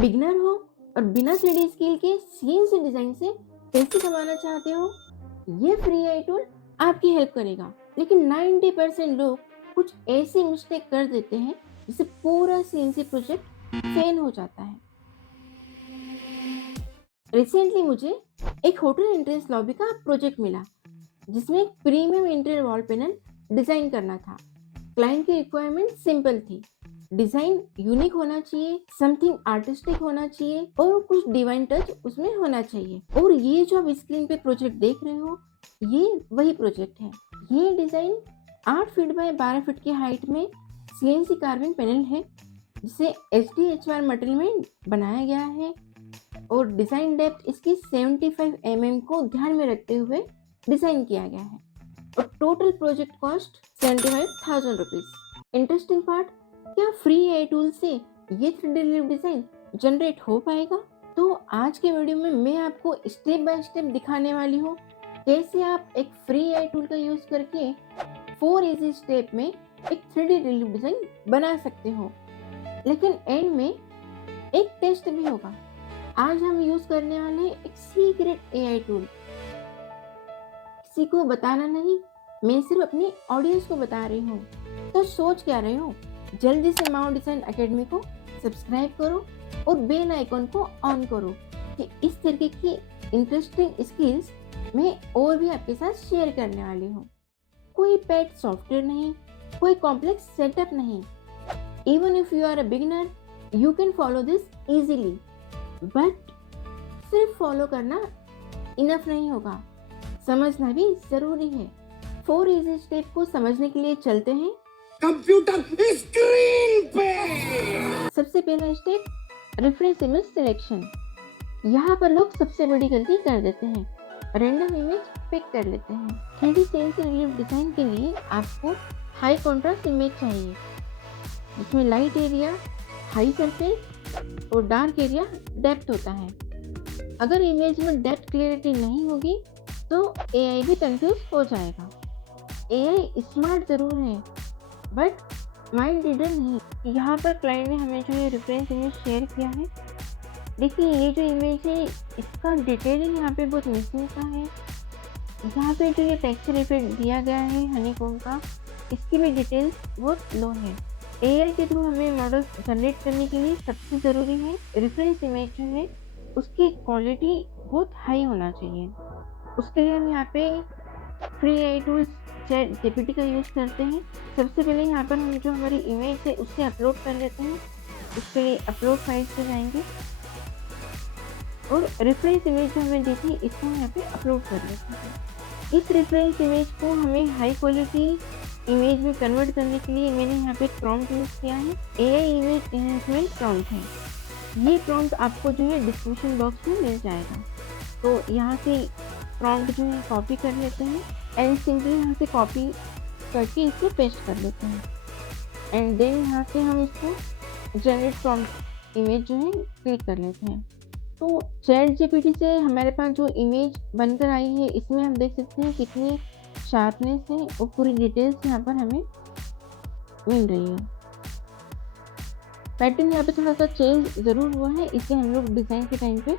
Beginner हो और बिना 3D स्केल के सीएनसी डिजाइन से पैसे कमाना चाहते हो, ये फ्री एआई टूल आपकी हेल्प करेगा। लेकिन 90% लोग कुछ ऐसी मिस्टेक कर देते हैं जिससे पूरा सीएनसी प्रोजेक्ट फेल हो जाता है। रिसेंटली मुझे एक होटल एंट्रेंस लॉबी का प्रोजेक्ट मिला जिसमें एक premium interior wall panel design करना था। क्लाइंट की रिक्वायरमेंट सिंपल थी, डिजाइन यूनिक होना चाहिए, समथिंग आर्टिस्टिक होना चाहिए और कुछ डिवाइन टच उसमें होना चाहिए। और ये जो आप स्क्रीन पे प्रोजेक्ट देख रहे हो, ये वही प्रोजेक्ट है। ये डिजाइन 8 फीट बाय 12 फीट की हाइट में सीएनसी कार्विंग पैनल है जिसे HDHR मटेरियल में बनाया गया है और डिजाइन डेप्थ इसकी 75 mm को ध्यान में रखते हुए डिजाइन किया गया है और total project cost 75,000 rupees. Interesting part, क्या फ्री एआई टूल से ये 3D डिजाइन जनरेट हो पाएगा? तो आज के वीडियो में मैं आपको स्टेप बाय स्टेप दिखाने वाली हूँ कैसे आप एक फ्री एआई टूल का यूज करके 4 इजी स्टेप में एक 3D डिजाइन बना सकते हो। लेकिन एंड में एक टेस्ट भी होगा। आज हम यूज करने वाले हैं एक सीक्रेट एआई टूल, किसी को बताना नहीं, मैं सिर्फ अपनी ऑडियंस को बता रही हूँ। तो सोच क्या रहे हो, जल्दी से माओ डिजाइन एकेडमी को सब्सक्राइब करो और बेल आइकन को ऑन करो कि इस तरीके की इंटरेस्टिंग स्किल्स मैं और भी आपके साथ शेयर करने वाली हूँ। कोई पेड सॉफ्टवेयर नहीं, कोई कॉम्प्लेक्स सेटअप नहीं। Even if you are a beginner you can follow this easily. But सिर्फ फॉलो करना इनफ नहीं होगा, समझना भी जरूरी है। 4 इजी स्टेप को समझने के लिए चलते हैं कंप्यूटर स्क्रीन पे। सबसे पहला स्टेप, रेफरेंस इमेज सिलेक्शन। यहाँ पर लोग सबसे बड़ी गलती कर देते हैं, रैंडम इमेज पिक कर लेते हैं। 3D सीएनसी रिलीफ डिजाइन के लिए आपको हाई कॉन्ट्रास्ट इमेज चाहिए जिसमें लाइट एरिया, हाई सरफेस और डार्क एरिया डेप्थ होता है। अगर इमेज में डेप्थ क्लियरिटी नहीं होगी तो एआई भी कंफ्यूज हो जाएगा। एआई स्मार्ट जरूर है बट माइंड रीडर नहीं। यहाँ पर क्लाइंट ने हमें जो ये रेफरेंस इमेज शेयर किया है, देखिए ये जो इमेज है इसका डिटेलिंग यहाँ पे बहुत मिसिंग सा है। यहाँ पे जो ये टेक्सचर इफेक्ट दिया गया है हनीकॉम का, इसकी भी डिटेल्स बहुत लो है। एआई के थ्रू हमें मॉडल जनरेट करने के लिए सबसे ज़रूरी है रेफरेंस इमेज जो है उसकी क्वालिटी बहुत हाई होना चाहिए। उसके लिए हम यहाँ पे free AI tools chat GPT का यूज़ करते हैं। सबसे पहले यहाँ पर हम जो हमारी इमेज है उससे अपलोड कर लेते हैं। उसके लिए अपलोड फाइल से जाएंगे और रेफरेंस इमेज जो हमें दी थी इसको हम यहाँ पे अपलोड कर लेते हैं। इस रेफरेंस इमेज को हमें हाई क्वालिटी इमेज में कन्वर्ट करने के लिए मैंने यहाँ पे प्रॉम्प्ट यूज़ किया है। एआई इमेज एनहांसमेंट प्रॉम्प्ट है। ये प्रॉम्प्ट आपको जो है डिस्क्रिप्शन बॉक्स में मिल जाएगा। तो यहाँ से प्रॉम्प्ट जो है कॉपी कर लेते हैं एंड सिंपली यहाँ से कॉपी करके इसको पेस्ट कर लेते हैं एंड देन यहाँ से हम इसको जनरेट प्रॉम्प्ट इमेज जो है क्लिक कर लेते हैं। तो चैट जीपीटी से हमारे पास जो इमेज बनकर आई है इसमें हम देख सकते हैं कितनी शार्पनेस है और पूरी डिटेल्स यहाँ पर हमें मिल रही है। पैटर्न यहाँ पे थोड़ा सा चेंज ज़रूर हुआ है, इसे हम लोग डिज़ाइन के टाइम पे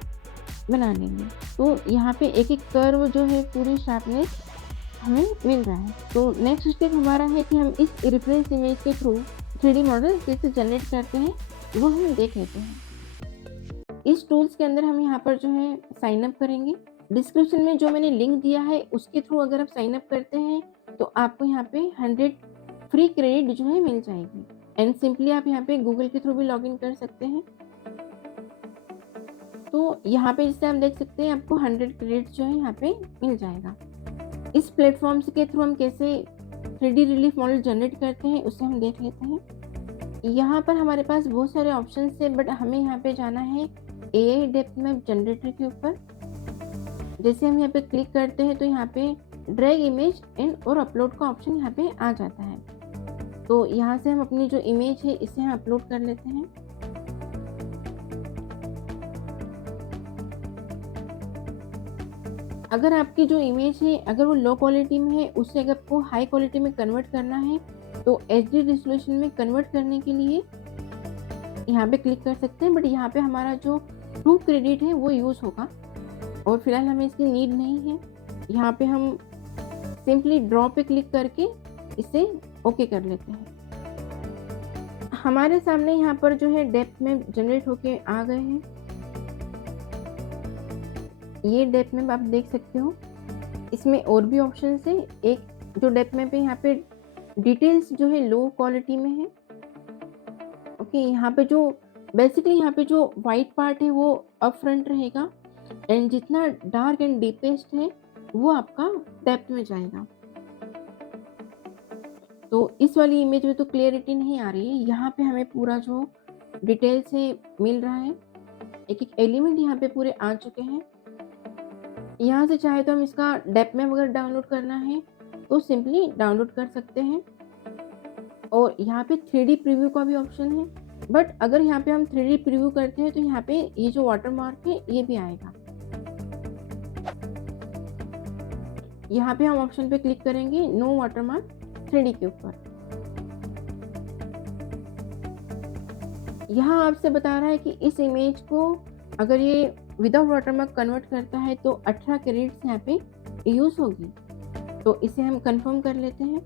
बना लेंगे। तो यहाँ पे एक एक कर्व जो है पूरी शार्पनेस हमें मिल रहा है। तो नेक्स्ट स्टेप हमारा है कि हम इस रेफरेंस इमेज के थ्रू 3D मॉडल कैसे जनरेट करते हैं वो हम देख लेते हैं। इस टूल्स के अंदर हम यहाँ पर जो है साइन अप करेंगे। डिस्क्रिप्शन में जो मैंने लिंक दिया है उसके थ्रू अगर आप साइन अप करते हैं तो आपको यहाँ पे 100 फ्री क्रेडिट जो है मिल जाएगी एंड सिंपली आप यहाँ पे गूगल के थ्रू भी लॉग इन कर सकते हैं। तो यहाँ पे जैसे आप देख सकते हैं आपको 100 क्रेडिट जो है यहाँ पे मिल जाएगा। इस प्लेटफॉर्म के थ्रू हम कैसे 3D रिलीफ मॉडल जनरेट करते हैं उसे हम देख लेते हैं। यहाँ पर हमारे पास बहुत सारे ऑप्शन है बट हमें यहाँ पे जाना है एआई डेप्थ मैप जनरेटर के ऊपर। जैसे हम यहाँ पे क्लिक करते हैं तो यहाँ पे ड्रैग इमेज एंड और अपलोड का ऑप्शन यहाँ पे आ जाता है। तो यहाँ से हम अपनी जो इमेज है इसे हम अपलोड कर लेते हैं। अगर आपकी जो इमेज है अगर वो लो क्वालिटी में है उसे अगर आपको हाई क्वालिटी में कन्वर्ट करना है तो HD रेजोल्यूशन में कन्वर्ट करने के लिए यहाँ पे क्लिक कर सकते हैं, बट यहाँ पे हमारा जो ट्रू क्रेडिट है वो यूज़ होगा और फिलहाल हमें इसकी नीड नहीं है। यहाँ पे हम सिंपली ड्रॉ पे क्लिक करके इसे ओके कर लेते हैं। हमारे सामने यहाँ पर जो है डेप्थ में जनरेट होके आ गए हैं। ये डेप्थ मैप आप देख सकते हो। इसमें और भी ऑप्शंस है। एक जो डेप्थ मैप है यहाँ पे डिटेल्स जो है लो क्वालिटी में है। ओके, यहाँ पे जो बेसिकली यहाँ पे जो वाइट पार्ट है वो अप फ्रंट रहेगा एंड जितना डार्क एंड डीपेस्ट है वो आपका डेप्थ में जाएगा। तो इस वाली इमेज में तो क्लियरिटी नहीं आ रही है। यहाँ पे हमें पूरा जो डिटेल्स है मिल रहा है। एक एक एलिमेंट यहाँ पे पूरे आ चुके हैं। यहाँ से चाहे तो हम इसका डेप्थ मैप अगर डाउनलोड करना है तो सिंपली डाउनलोड कर सकते हैं और यहाँ पे 3D प्रीव्यू का भी ऑप्शन है। बट अगर यहाँ पे हम 3D प्रीव्यू करते हैं तो यहाँ पे ये जो वाटरमार्क है ये भी आएगा। यहाँ पे हम ऑप्शन पे क्लिक करेंगे नो वाटरमार्क 3D के ऊपर। यहाँ आपसे बता रहा है कि इस इमेज को अगर ये विदाउट वाटरमार्क कन्वर्ट करता है तो 18 कैरेट्स यहाँ पे यूज होगी। तो इसे हम कंफर्म कर लेते हैं।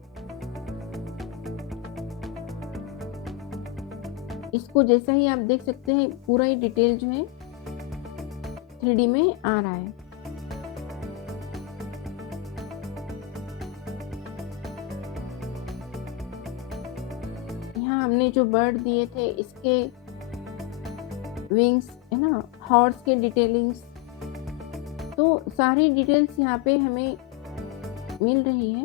इसको जैसा ही आप देख सकते हैं पूरा ये डिटेल जो है 3D में आ रहा है। यहाँ हमने जो बर्ड दिए थे इसके विंग्स है ना, हॉर्स के डिटेलिंग्स, तो सारी डिटेल्स यहाँ पे हमें मिल रही है।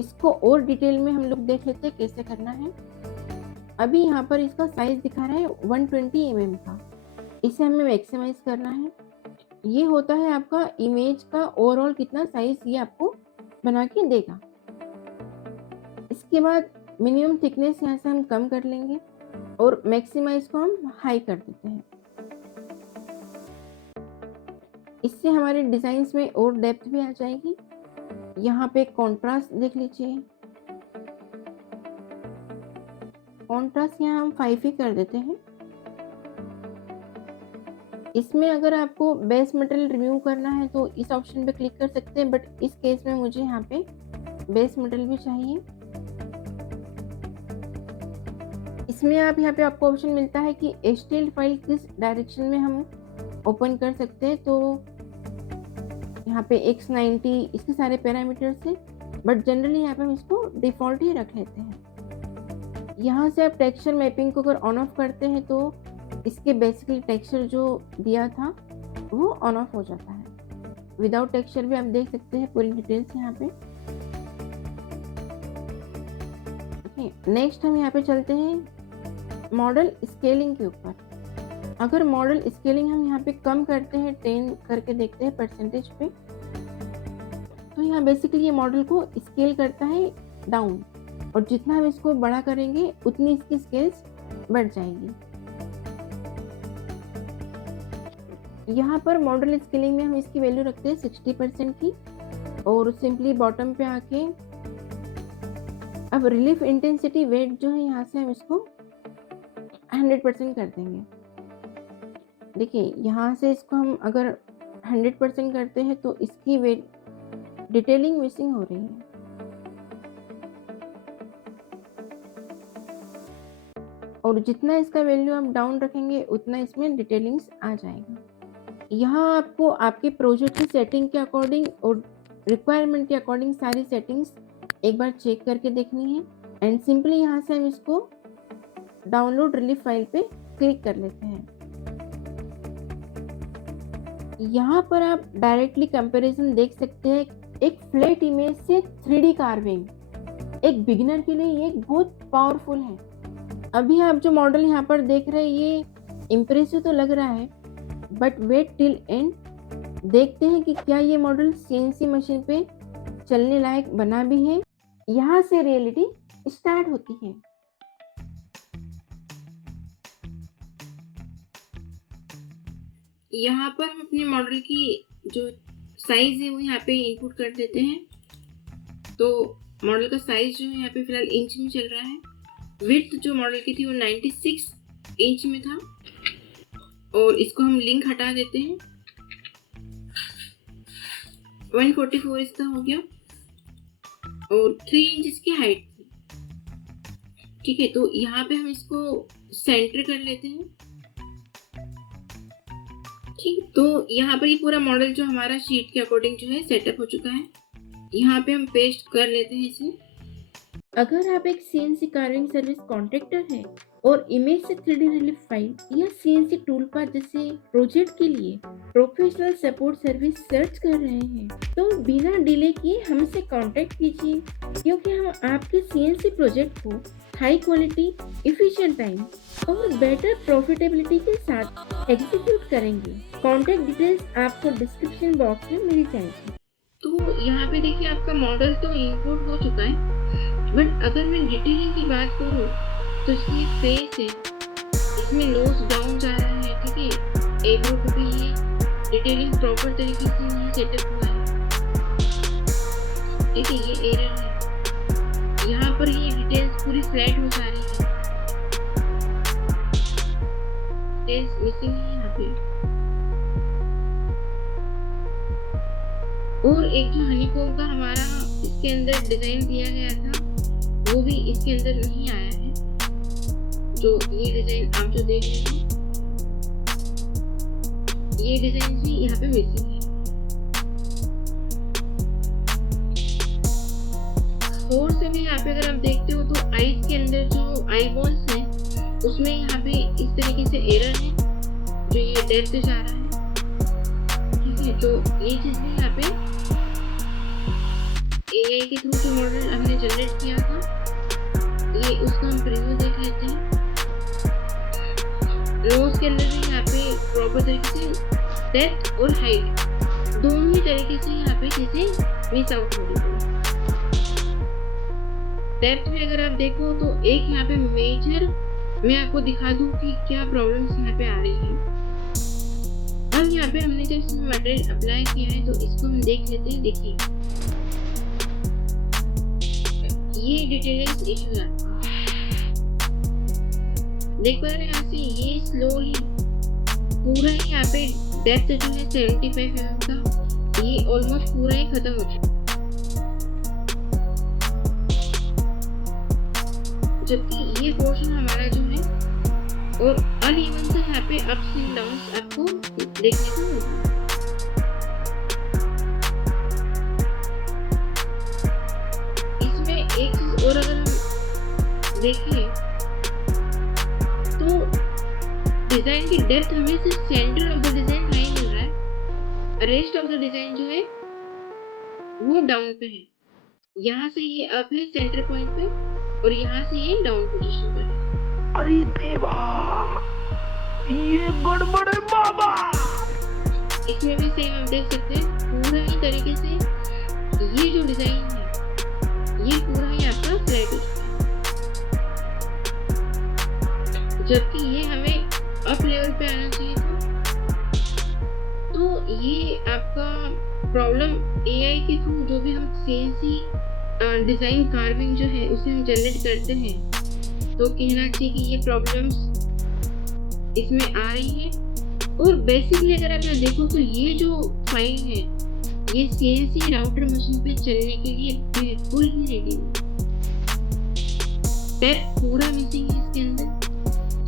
इसको और डिटेल में हम लोग देख लेते हैं कैसे करना है। अभी यहाँ पर इसका साइज दिखा रहा है 120 mm का। इसे हमें मैक्सिमाइज करना है। ये होता है आपका इमेज का ओवरऑल कितना साइज ये आपको बना के देगा। इसके बाद मिनिमम थिकनेस यहाँ से हम कम कर लेंगे और मैक्सिमाइज को हम हाई कर देते हैं। इससे हमारे डिजाइन्स में और डेप्थ भी आ जाएगी। यहाँ पे कॉन्ट्रास्ट देख लीजिए। कॉन्ट्रास्ट यहाँ हम 5 ही कर देते हैं। इसमें अगर आपको बेस मटेरियल रिमूव करना है तो इस ऑप्शन पे क्लिक कर सकते हैं, बट इस केस में मुझे यहाँ पे बेस मटेरियल भी चाहिए। इसमें आप यहाँ पे आपको ऑप्शन मिलता है कि HTML फाइल किस डायरेक्शन में हम ओपन कर सकते हैं। तो यहाँ पे x90 इसके सारे पैरामीटर्स हैं, बट जनरली यहाँ पे हम इसको डिफ़ॉल्ट ही रख लेते हैं। यहाँ से आप टेक्सचर मैपिंग को अगर ऑन ऑफ करते हैं तो इसके बेसिकली टेक्सचर जो दिया था वो ऑन ऑफ हो जाता है। विदाउट टेक्सचर भी आप देख सकते हैं पूरी डिटेल्स यहाँ पे। नेक्स्ट हम यहाँ पे चलते हैं मॉडल स्केलिंग के ऊपर। अगर मॉडल स्केलिंग हम यहाँ पे कम करते हैं 10 करके देखते हैं परसेंटेज पे, तो यहाँ बेसिकली ये मॉडल को स्केल करता है डाउन और जितना हम इसको बड़ा करेंगे उतनी इसकी स्केल्स बढ़ जाएगी। यहाँ पर मॉडल स्केलिंग में हम इसकी वैल्यू रखते हैं 60% की और सिंपली बॉटम पे आके अब रिलीफ इंटेंसिटी वेट जो है यहाँ से हम इसको 100% कर देंगे। देखिए यहाँ से इसको हम अगर 100% करते हैं तो इसकी वेट डिटेलिंग मिसिंग हो रही है। और जितना इसका वैल्यू आप डाउन रखेंगे उतना इसमें डिटेलिंग्स आ जाएगा। यहाँ आपको आपके प्रोजेक्ट की सेटिंग के अकॉर्डिंग और रिक्वायरमेंट के अकॉर्डिंग सारी सेटिंग्स एक बार चेक करके देखनी है एंड सिंपली यहाँ से हम इसको डाउनलोड रिलीफ फाइल पे क्लिक कर लेते हैं। यहाँ पर आप डायरेक्टली कंपैरिजन देख सकते हैं। एक फ्लैट इमेज से 3D कार्विंग एक बिगिनर के लिए ये बहुत पावरफुल है। अभी आप जो मॉडल यहाँ पर देख रहे हैं ये इम्प्रेसिव तो लग रहा है, बट वेट टिल एंड, देखते हैं कि क्या ये मॉडल CNC मशीन पे चलने लायक बना भी है। यहाँ से रियलिटी स्टार्ट होती है। यहाँ पर हम अपने मॉडल की जो साइज है वो यहाँ पे इनपुट कर देते हैं। तो मॉडल का साइज जो है यहाँ पे फिलहाल इंच में चल रहा है। विड्थ जो मॉडल की थी वो 96 इंच में था और इसको हम लिंक हटा देते हैं। 144 इसका हो गया और 3 इंच इसकी हाइट थी। ठीक है, तो यहाँ पे हम इसको सेंटर कर लेते हैं। ठीक, तो यहाँ पर ये पूरा मॉडल जो हमारा शीट के अकॉर्डिंग जो है सेटअप हो चुका है। यहाँ पे हम पेस्ट कर लेते हैं इसे। अगर आप एक सीएनसी कार्विंग सर्विस कॉन्ट्रैक्टर हैं और इमेज से 3D रिलीफ फाइल या सीएनसी टूलपाथ जैसे प्रोजेक्ट के लिए प्रोफेशनल सपोर्ट सर्विस सर्च कर रहे हैं तो बिना डिले किए हमसे कांटेक्ट कीजिए, क्योंकि हम आपके सीएनसी प्रोजेक्ट को हाई क्वालिटी, एफिशिएंट टाइम और बेटर प्रॉफिटेबिलिटी के साथ एग्जीक्यूट करेंगे। कॉन्टैक्ट डिटेल्स आपको डिस्क्रिप्शन बॉक्स में मिल जाएगी। तो यहाँ पे देखिए आपका मॉडल तो इंपोर्ट हो चुका है, बट अगर मैं डिटेलिंग की बात करूँ तो इसकी फेस है, इसमें नोज डाउन जा रहा है। ठीक है, एब्रो पे भी ये डिटेलिंग प्रॉपर तरीके से नहीं सेटअप हुआ है। ठीक है, ये एरर है। यहाँ पर ये डिटेल्स पूरी फ्लैट हो जा रही है, डिटेल्स मिसिंग है यहाँ पे। और एक जो हनीकॉम्ब का हमारा इसके अंदर डिजाइन दिया गया था वो भी इसके अंदर नहीं आया है। जो ये डिजाइन आप जो देख रहे हैं ये डिजाइन भी यहाँ पे मिसिंग है। और से भी यहाँ पे अगर आप देखते हो तो आईज के अंदर जो आई बॉल्स है उसमें यहाँ पे इस तरीके से एरर है, जो ये डेप्थ जा रहा है। ठीक है, तो ये चीज भी यहाँ पे एआई के थ्रू जो मॉडल हमने जनरेट किया था ये उसका हम प्रीव्यू देख लेते हैं। नोज के अंदर भी यहाँ पे प्रॉपर तरीके से डेप्थ और हाइट दोनों ही तरीके से यहाँ पे चीजें मिस आउट हो रही है। डेप्थ में अगर आप देखो तो एक यहाँ पे मेजर मैं आपको दिखा दूं कि क्या प्रॉब्लम्स यहाँ पे आ रही है। अब यहाँ पे हमने जब इसमें मटेरियल अप्लाई किया है तो इसको हम देख लेते हैं। देखिए ये डिटेल्स इशू है, देख पा रहे हैं यहाँ से ये स्लोली पूरा ही यहाँ पे डेप्थ जो है 75 mm का ये ऑलमोस्ट पूरा ही खत्म हो चुका है, जबकि ये पोर्शन हमारा जो है और अनइवन सा यहाँ पे अप्स एंड डाउन्स आपको देखने को मिलता है। इसमें एक चीज और अगर हम देखें तो डिजाइन की डेप्थ हमें सिर्फ सेंटर ऑफ द डिजाइन हाई मिल रहा है, रेस्ट ऑफ द डिजाइन जो है वो डाउन पे है। यहाँ से ये अप है सेंटर पॉइंट पे और यहाँ से ये डाउन पोजीशन पे है। अरे देवा, ये गड़बड़ है बाबा। इसमें भी सेम आप देख सकते हैं पूरा ही तरीके से ये जो डिजाइन है ये पूरा ही आपका फ्लैट हो चुका है, जबकि ये हमें अप लेवल पे आना चाहिए था। तो ये आपका प्रॉब्लम एआई के थ्रू जो भी हम सीएनसी डिजाइन कार्विंग जो है उसे हम जनरेट करते हैं तो कहना चाहिए कि ये प्रॉब्लम्स इसमें आ रही है। और बेसिकली अगर आप यहाँ देखो तो ये जो फाइल है ये सीएनसी राउटर मशीन पे चलने के लिए बिल्कुल ही रेडी है। टेप पूरा मिसिंग है इसके अंदर,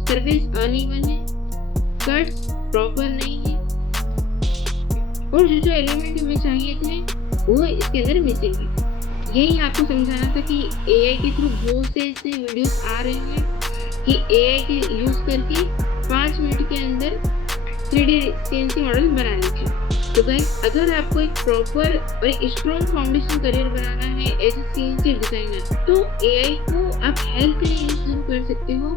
सर्फेस अनइवन है, कट्स प्रॉपर नहीं है और जो एलिमेंट हमें चाहिए थे वो इसके अंदर मिसिंग है। यही आपको समझाना था कि एआई के थ्रू बहुत से ऐसे वीडियोस आ रहे हैं कि एआई के यूज करके 5 मिनट के अंदर 3D सीएनसी मॉडल बना लीजिए। तो गाइस अगर आपको एक प्रॉपर और एक स्ट्रॉन्ग फाउंडेशन करियर बनाना है एज ए सीएनसी डिजाइनर तो एआई को आप हेल्प के लिए यूज जरूर कर सकते हो,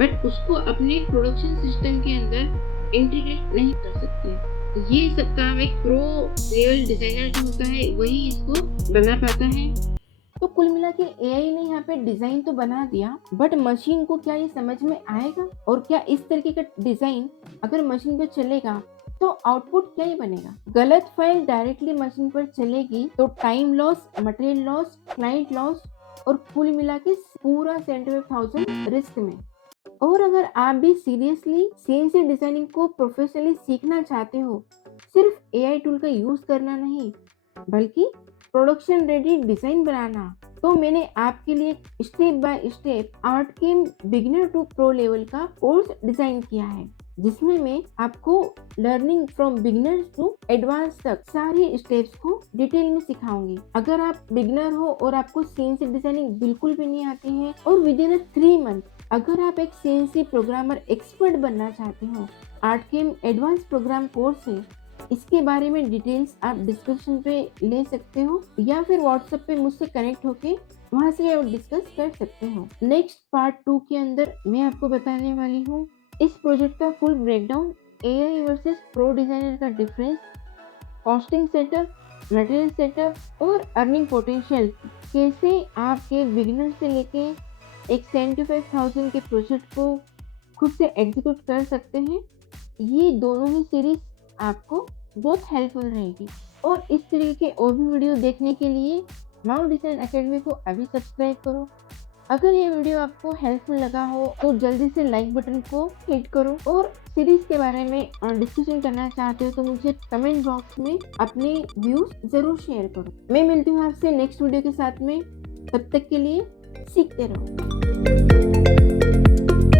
बट उसको अपने प्रोडक्शन सिस्टम के अंदर इंटीग्रेट नहीं कर सकते। ये सब काम एक प्रो लेवल डिजाइनर जो होता है वही इसको बना पाता है। तो कुल मिला के एआई ने यहाँ पे डिजाइन तो बना दिया, बट मशीन को क्या ये समझ में आएगा और क्या इस तरीके का डिजाइन अगर मशीन पे चलेगा तो आउटपुट क्या ही बनेगा? गलत फाइल डायरेक्टली मशीन पर चलेगी तो time loss, material loss, client loss और कुल मिला के पूरा 75,000 रिस्क में। और अगर आप भी सीरियसली सीएनसी डिजाइनिंग को प्रोफेशनली सीखना चाहते हो, सिर्फ एआई टूल का यूज करना नहीं बल्कि प्रोडक्शन रेडी डिजाइन बनाना, तो मैंने आपके लिए step by step ArtCAM beginner to pro level का कोर्स डिजाइन किया है, जिसमें मैं आपको learning from beginners to advance तक सारे स्टेप्स को डिटेल में सिखाऊंगी। अगर आप बिगिनर हो और आपको सीएनसी डिजाइनिंग बिल्कुल भी नहीं आती है और विद इन 3 मंथ अगर आप एक सीएनसी प्रोग्रामर एक्सपर्ट बनना चाहते हो, आर्टकेम एडवांस प्रोग्राम कोर्स है, इसके बारे में डिटेल्स आप डिस्क्रिप्शन पे ले सकते हो या फिर व्हाट्सएप पे मुझसे कनेक्ट होके वहां से आप डिस्कस कर सकते हो। नेक्स्ट पार्ट 2 के अंदर मैं आपको बताने वाली हूँ इस प्रोजेक्ट का full breakdown, AI versus pro designer का difference, costing setup, material setup और अर्निंग पोटेंशियल, कैसे आपके बिगिनर से लेके एक 75,000 के प्रोजेक्ट को खुद से एग्जीक्यूट कर सकते हैं। ये दोनों ही सीरीज आपको बहुत हेल्पफुल रहेगी। और इस तरीके के और भी वीडियो देखने के लिए माउंट डिजाइन एकेडमी को अभी सब्सक्राइब करो। अगर ये वीडियो आपको हेल्पफुल लगा हो तो जल्दी से लाइक बटन को हिट करो और सीरीज के बारे में डिस्कशन करना चाहते हो तो मुझे कमेंट बॉक्स में अपने व्यूज जरूर शेयर करो। मैं मिलती हूँ आपसे नेक्स्ट वीडियो के साथ में, तब तक के लिए सीखते रहो।